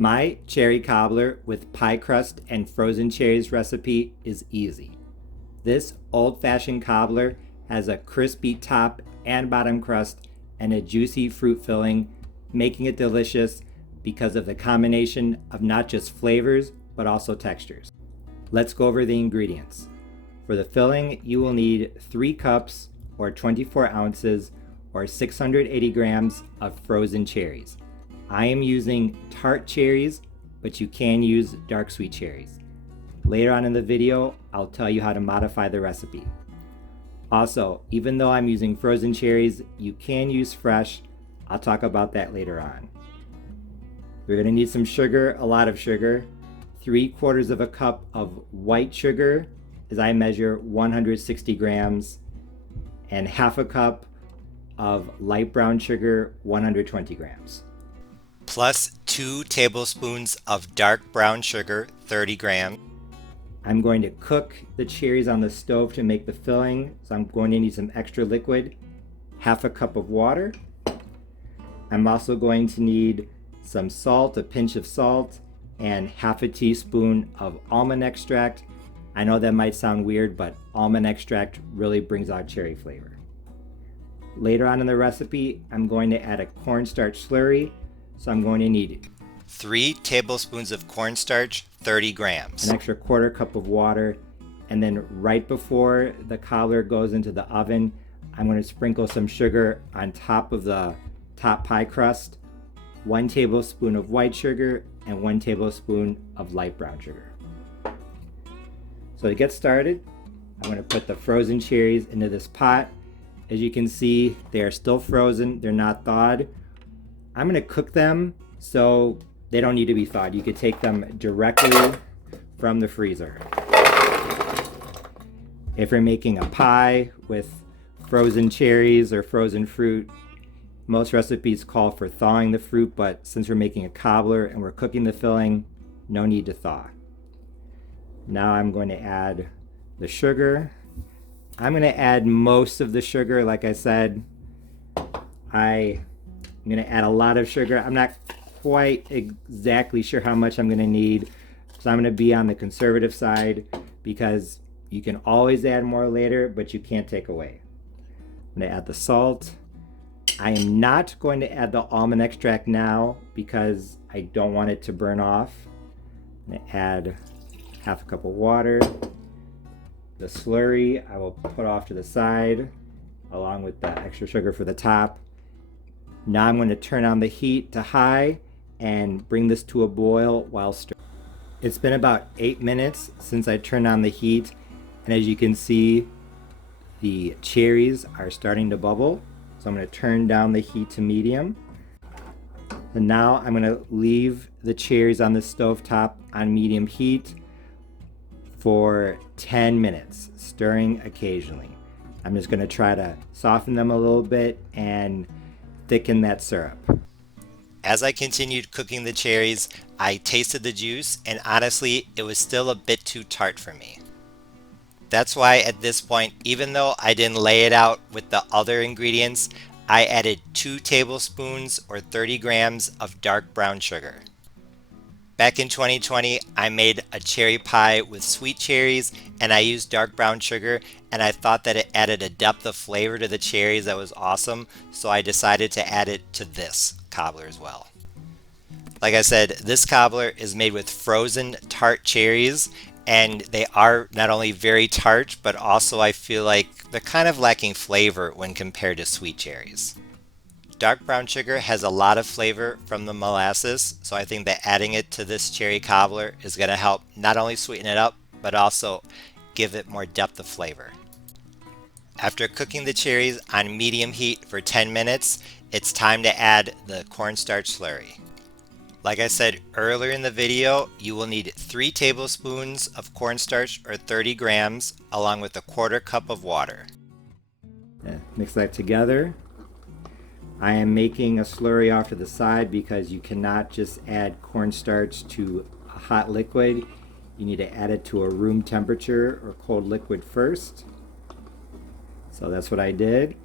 My cherry cobbler with pie crust and frozen cherries recipe is easy. This old-fashioned cobbler has a crispy top and bottom crust and a juicy fruit filling, making it delicious because of the combination of not just flavors but also textures. Let's go over the ingredients. For the filling, you will need 3 cups or 24 ounces or 680 grams of frozen cherries. I am using tart cherries, but you can use dark sweet cherries. Later on in the video, I'll tell you how to modify the recipe. Also, even though I'm using frozen cherries, you can use fresh. I'll talk about that later on. We're going to need some sugar, a lot of sugar. 3/4 of a cup of white sugar, as I measure 160 grams, and half a cup of light brown sugar, 120 grams. Plus 2 tablespoons of dark brown sugar, 30 grams. I'm going to cook the cherries on the stove to make the filling, so I'm going to need some extra liquid, half a cup of water. I'm also going to need some salt, a pinch of salt, and half a teaspoon of almond extract. I know that might sound weird, but almond extract really brings out cherry flavor. Later on in the recipe, I'm going to add a cornstarch slurry, so I'm going to need 3 tablespoons of cornstarch, 30 grams. an extra 1/4 cup of water, and then right before the cobbler goes into the oven, I'm going to sprinkle some sugar on top of the top pie crust, 1 tablespoon of white sugar, and 1 tablespoon of light brown sugar. So to get started, I'm going to put the frozen cherries into this pot. As you can see, they are still frozen, they're not thawed. I'm going to cook them so they don't need to be thawed. You could take them directly from the freezer. If you're making a pie with frozen cherries or frozen fruit, most recipes call for thawing the fruit, but since we're making a cobbler and we're cooking the filling, no need to thaw. Now I'm going to add the sugar. I'm going to add most of the sugar. Like I said, I'm going to add a lot of sugar. I'm not quite exactly sure how much I'm going to need, so I'm going to be on the conservative side because you can always add more later, but you can't take away. I'm going to add the salt. I am not going to add the almond extract now because I don't want it to burn off. I'm going to add half a cup of water. The slurry I will put off to the side along with the extra sugar for the top. Now I'm going to turn on the heat to high and bring this to a boil while stirring. It's been about 8 minutes since I turned on the heat, and as you can see, the cherries are starting to bubble. So I'm going to turn down the heat to medium. And now I'm going to leave the cherries on the stovetop on medium heat for 10 minutes, stirring occasionally. I'm just going to try to soften them a little bit and thicken that syrup. As I continued cooking the cherries, I tasted the juice, and honestly, it was still a bit too tart for me. That's why at this point, even though I didn't lay it out with the other ingredients, I added 2 tablespoons or 30 grams of dark brown sugar. Back in 2020, I made a cherry pie with sweet cherries, and I used dark brown sugar, and I thought that it added a depth of flavor to the cherries that was awesome, so I decided to add it to this cobbler as well. Like I said, this cobbler is made with frozen tart cherries, and they are not only very tart, but also I feel like they're kind of lacking flavor when compared to sweet cherries. Dark brown sugar has a lot of flavor from the molasses, so I think that adding it to this cherry cobbler is going to help not only sweeten it up, but also give it more depth of flavor. After cooking the cherries on medium heat for 10 minutes, it's time to add the cornstarch slurry. Like I said earlier in the video, you will need 3 tablespoons of cornstarch or 30 grams along with a 1/4 cup of water. Mix that together. I am making a slurry off to the side because you cannot just add cornstarch to a hot liquid. You need to add it to a room temperature or cold liquid first. So that's what I did.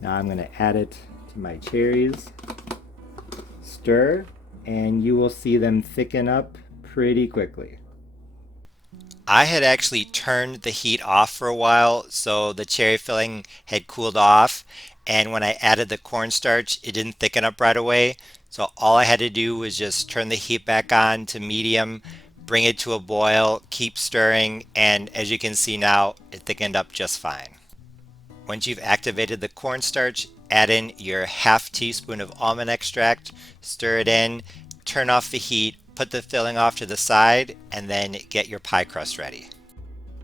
Now I'm going to add it to my cherries. Stir. and you will see them thicken up pretty quickly. I had actually turned the heat off for a while, so the cherry filling had cooled off. And when I added the cornstarch, it didn't thicken up right away. So all I had to do was just turn the heat back on to medium, bring it to a boil, keep stirring, and as you can see now, it thickened up just fine. Once you've activated the cornstarch, add in your half teaspoon of almond extract, stir it in, turn off the heat, put the filling off to the side, and then get your pie crust ready.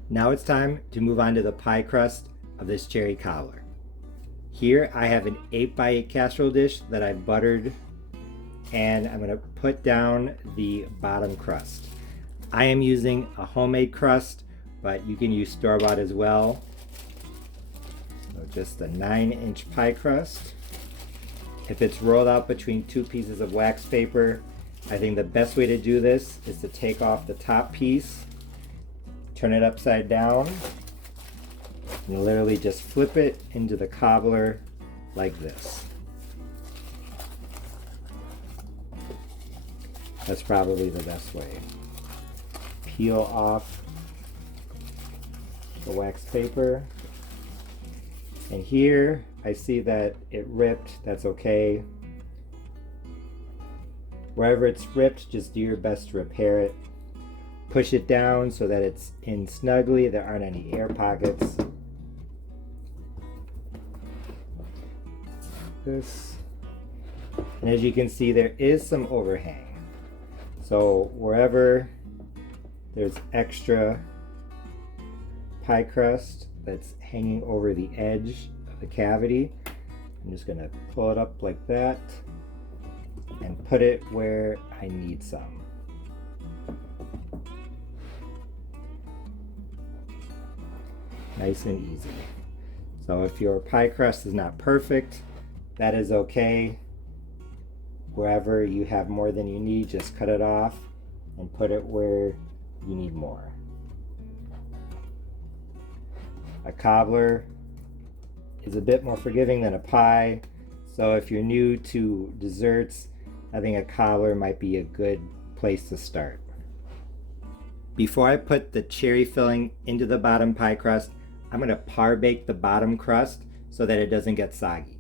Now it's time to move on to the pie crust of this cherry cobbler. Here I have an 8x8 casserole dish that I've buttered, and I'm going to put down the bottom crust. I am using a homemade crust, but you can use store-bought as well. So just a 9-inch pie crust. If it's rolled out between two pieces of wax paper, I think the best way to do this is to take off the top piece, turn it upside down, and literally just flip it into the cobbler like this. That's probably the best way. Peel off the wax paper. And here I see that it ripped. That's okay. Wherever it's ripped, just do your best to repair it. Push it down so that it's in snugly. There aren't any air pockets. This. And as you can see, there is some overhang. So wherever there's extra pie crust that's hanging over the edge of the cavity, I'm just going to pull it up like that and put it where I need some. Nice and easy. So if your pie crust is not perfect, that is okay. Wherever you have more than you need, just cut it off and put it where you need more. A cobbler is a bit more forgiving than a pie, so if you're new to desserts, I think a cobbler might be a good place to start. Before I put the cherry filling into the bottom pie crust, I'm going to par bake the bottom crust so that it doesn't get soggy.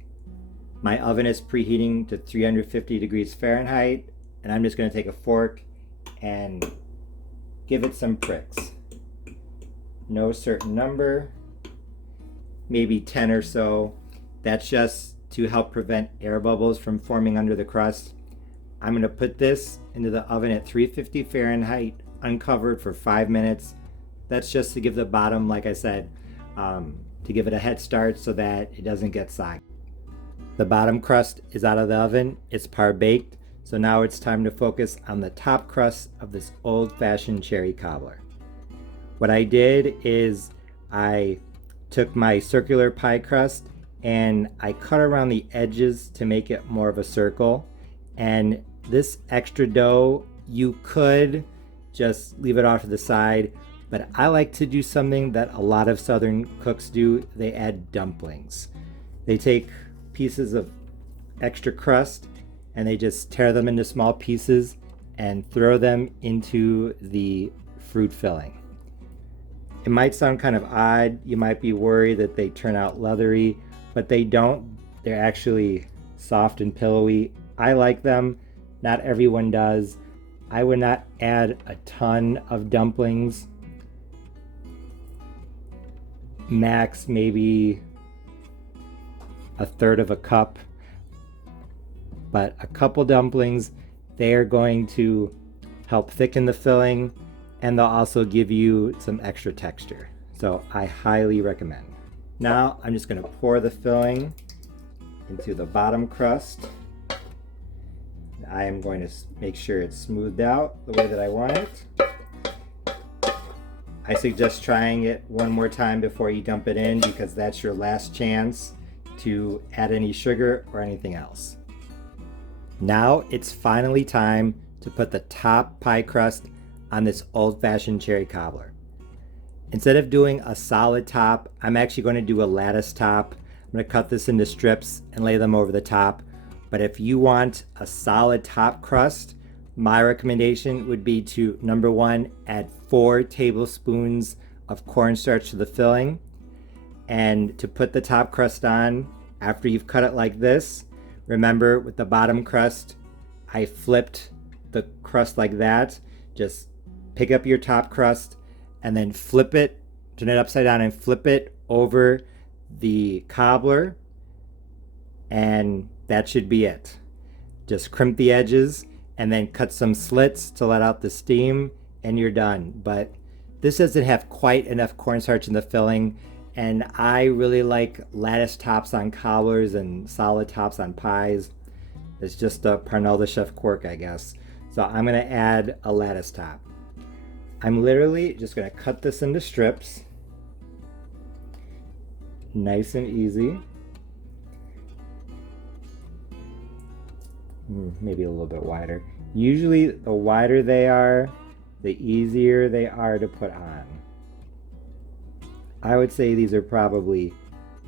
My oven is preheating to 350 degrees Fahrenheit, and I'm just going to take a fork and give it some pricks. No certain number, maybe 10 or so. That's just to help prevent air bubbles from forming under the crust. I'm going to put this into the oven at 350 Fahrenheit, uncovered for 5 minutes. That's just to give the bottom, like I said, to give it a head start so that it doesn't get soggy. The bottom crust is out of the oven, it's par baked, so now it's time to focus on the top crust of this old-fashioned cherry cobbler. What I did is I took my circular pie crust and I cut around the edges to make it more of a circle, and this extra dough, you could just leave it off to the side, but I like to do something that a lot of Southern cooks do. They add dumplings. They take pieces of extra crust and they just tear them into small pieces and throw them into the fruit filling. It might sound kind of odd. You might be worried that they turn out leathery, but they don't. They're actually soft and pillowy. I like them. Not everyone does. I would not add a ton of dumplings. Max maybe a third of a cup, but a couple dumplings, they are going to help thicken the filling, and they'll also give you some extra texture. So I highly recommend. Now I'm just going to pour the filling into the bottom crust. I am going to make sure it's smoothed out the way that I want it. I suggest trying it one more time before you dump it in, because that's your last chance to add any sugar or anything else. Now it's finally time to put the top pie crust on this old-fashioned cherry cobbler. Instead of doing a solid top, I'm actually going to do a lattice top. I'm going to cut this into strips and lay them over the top. But if you want a solid top crust, my recommendation would be to, number one, add 4 tablespoons of cornstarch to the filling. And to put the top crust on, after you've cut it like this, remember with the bottom crust, I flipped the crust like that. Just pick up your top crust and then flip it, turn it upside down and flip it over the cobbler, and that should be it. Just crimp the edges and then cut some slits to let out the steam, and you're done. But this doesn't have quite enough cornstarch in the filling, and I really like lattice tops on cobblers and solid tops on pies. It's just a Parnell the Chef quirk, I guess. So I'm gonna add a lattice top. I'm literally just gonna cut this into strips. Nice and easy. Maybe a little bit wider. Usually the wider they are, the easier they are to put on. I would say these are probably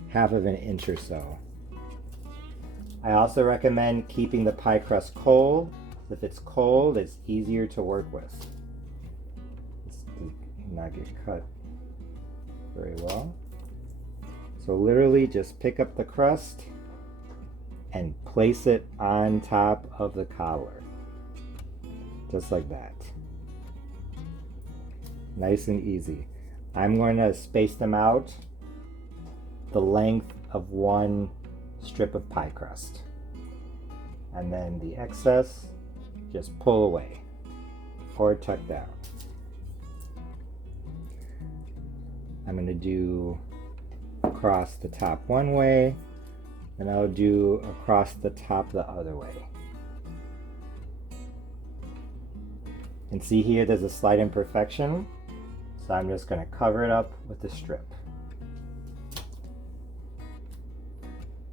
half of an inch or so. I also recommend keeping the pie crust cold. If it's cold, it's easier to work with. This does not get cut very well. So literally just pick up the crust and place it on top of the cobbler. Just like that. Nice and easy. I'm going to space them out the length of one strip of pie crust. And then the excess, just pull away or tuck down. I'm going to do across the top one way, and I'll do across the top the other way. And see here, there's a slight imperfection, so I'm just going to cover it up with the strip.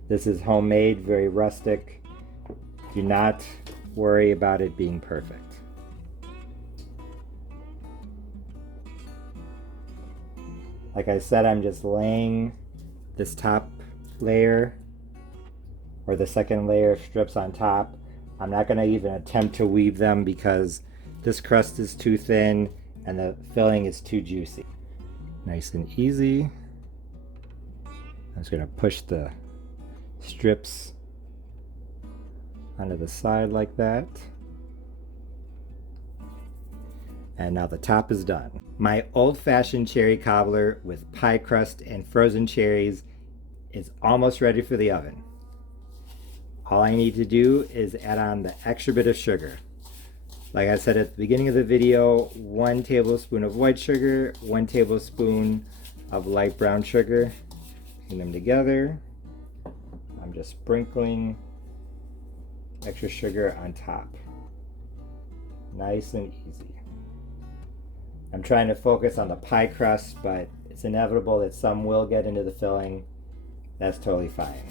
This is homemade, very rustic. Do not worry about it being perfect. Like I said, I'm just laying this top layer or the second layer of strips on top. I'm not going to even attempt to weave them because this crust is too thin and the filling is too juicy. Nice and easy. I'm just going to push the strips onto the side like that. And now the top is done. My old-fashioned cherry cobbler with pie crust and frozen cherries is almost ready for the oven. All I need to do is add on the extra bit of sugar. Like I said at the beginning of the video, 1 tablespoon of white sugar, 1 tablespoon of light brown sugar. Put them together. I'm just sprinkling extra sugar on top. Nice and easy. I'm trying to focus on the pie crust, but it's inevitable that some will get into the filling. That's totally fine.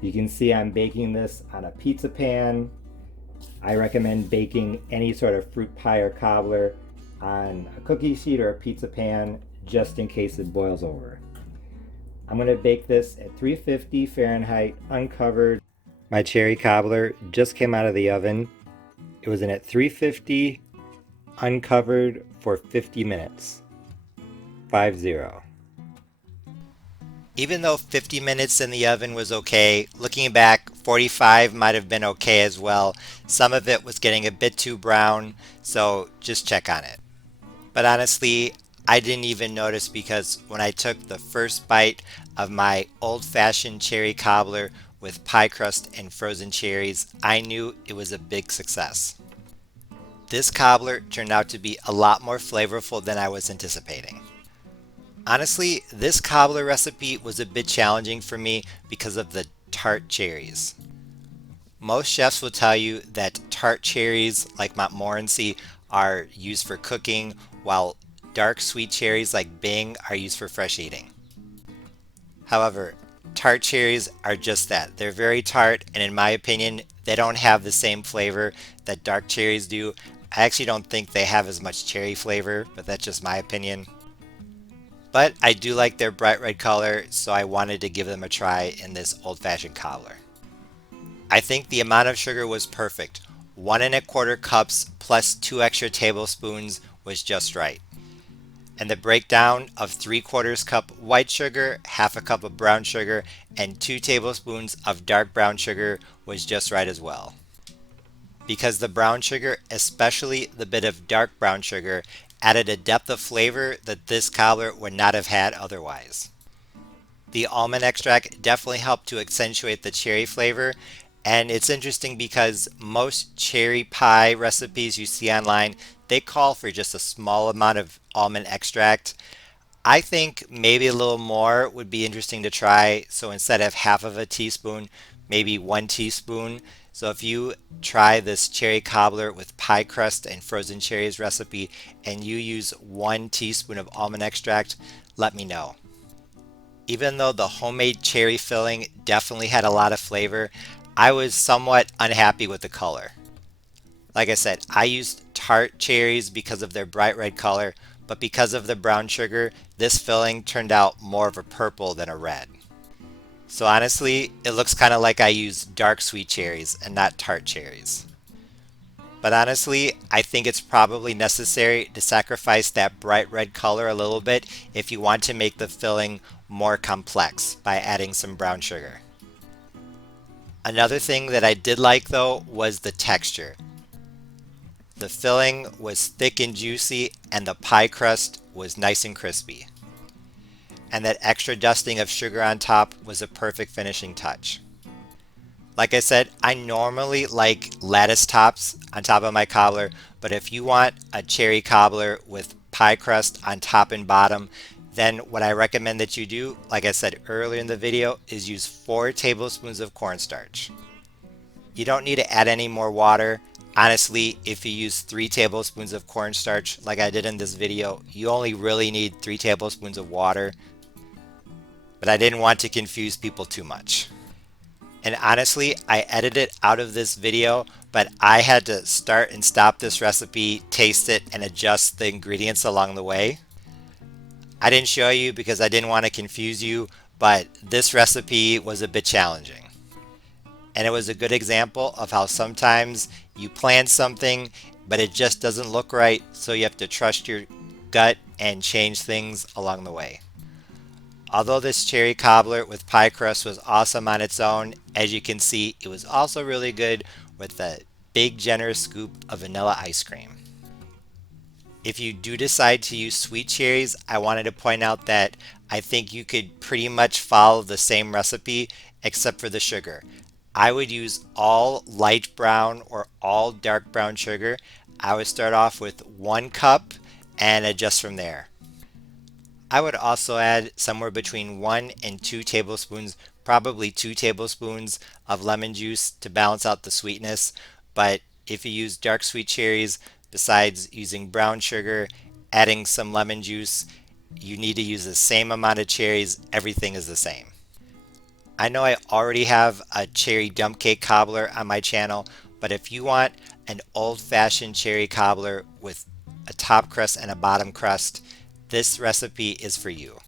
You can see I'm baking this on a pizza pan. I recommend baking any sort of fruit pie or cobbler on a cookie sheet or a pizza pan just in case it boils over. I'm going to bake this at 350 Fahrenheit uncovered. My cherry cobbler just came out of the oven. It was in at 350 uncovered for 50 minutes. 50. Even though 50 minutes in the oven was okay, looking back, 45 might have been okay as well. Some of it was getting a bit too brown, so just check on it. But honestly, I didn't even notice because when I took the first bite of my old-fashioned cherry cobbler with pie crust and frozen cherries, I knew it was a big success. This cobbler turned out to be a lot more flavorful than I was anticipating. Honestly, this cobbler recipe was a bit challenging for me because of the tart cherries. Most chefs will tell you that tart cherries like Montmorency are used for cooking, while dark sweet cherries like Bing are used for fresh eating. However, tart cherries are just that. They're very tart, and in my opinion, they don't have the same flavor that dark cherries do. I actually don't think they have as much cherry flavor, but that's just my opinion. But I do like their bright red color, so I wanted to give them a try in this old-fashioned cobbler. I think the amount of sugar was perfect. 1 1/4 cups plus 2 extra tablespoons was just right. And the breakdown of 3/4 cup white sugar, half a cup of brown sugar, and 2 tablespoons of dark brown sugar was just right as well. Because the brown sugar, especially the bit of dark brown sugar, added a depth of flavor that this cobbler would not have had otherwise. The almond extract definitely helped to accentuate the cherry flavor, and it's interesting because most cherry pie recipes you see online, they call for just a small amount of almond extract. I think maybe a little more would be interesting to try. So instead of half of a teaspoon, maybe 1 teaspoon. So if you try this cherry cobbler with pie crust and frozen cherries recipe and you use 1 teaspoon of almond extract, let me know. Even though the homemade cherry filling definitely had a lot of flavor, I was somewhat unhappy with the color. Like I said, I used tart cherries because of their bright red color, but because of the brown sugar, this filling turned out more of a purple than a red. So honestly, it looks kind of like I used dark sweet cherries and not tart cherries. But honestly, I think it's probably necessary to sacrifice that bright red color a little bit if you want to make the filling more complex by adding some brown sugar. Another thing that I did like though was the texture. The filling was thick and juicy and the pie crust was nice and crispy. And that extra dusting of sugar on top was a perfect finishing touch. Like I said, I normally like lattice tops on top of my cobbler, but if you want a cherry cobbler with pie crust on top and bottom, then what I recommend that you do, like I said earlier in the video, is use 4 tablespoons of cornstarch. You don't need to add any more water. Honestly, if you use 3 tablespoons of cornstarch like I did in this video, you only really need 3 tablespoons of water. But I didn't want to confuse people too much. And honestly, I edited out of this video, but I had to start and stop this recipe, taste it, and adjust the ingredients along the way. I didn't show you because I didn't want to confuse you, but this recipe was a bit challenging. And it was a good example of how sometimes you plan something, but it just doesn't look right, so you have to trust your gut and change things along the way. Although this cherry cobbler with pie crust was awesome on its own, as you can see, it was also really good with a big generous scoop of vanilla ice cream. If you do decide to use sweet cherries, I wanted to point out that I think you could pretty much follow the same recipe except for the sugar. I would use all light brown or all dark brown sugar. I would start off with 1 cup and adjust from there. I would also add somewhere between 1 and 2 tablespoons, probably 2 tablespoons of lemon juice to balance out the sweetness. But if you use dark sweet cherries, besides using brown sugar, adding some lemon juice, you need to use the same amount of cherries. Everything is the same. I know I already have a cherry dump cake cobbler on my channel, but if you want an old-fashioned cherry cobbler with a top crust and a bottom crust, this recipe is for you.